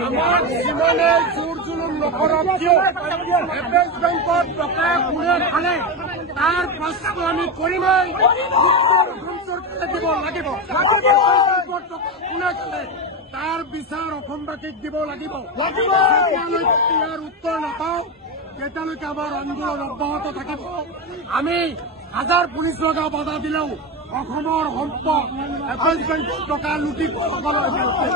আমাৰ জীবনে জোৰ জুলুম নকৰক কিয় এপেক্স বেংকত টকা কোনে খালে তাৰ প্ৰশ্ন আমি কৰিমেই। চৰকাৰে দিব লাগিব। কোনে খালে তাৰ বিচাৰ অসমবাসীক দিব লাগিব। যেতিয়ালৈকে ইয়াৰ উত্তৰ নাপাওঁ তেতিয়ালৈকে আমাৰ আন্দোলন অব্যাহত থাকিব। আমি হাজাৰ পুলিচ লগা বাধা দিলেও অসমৰ সম্পদ এপেক্স বেংকৰ টকা লুটি খোৱাসকলৰ বিৰুদ্ধে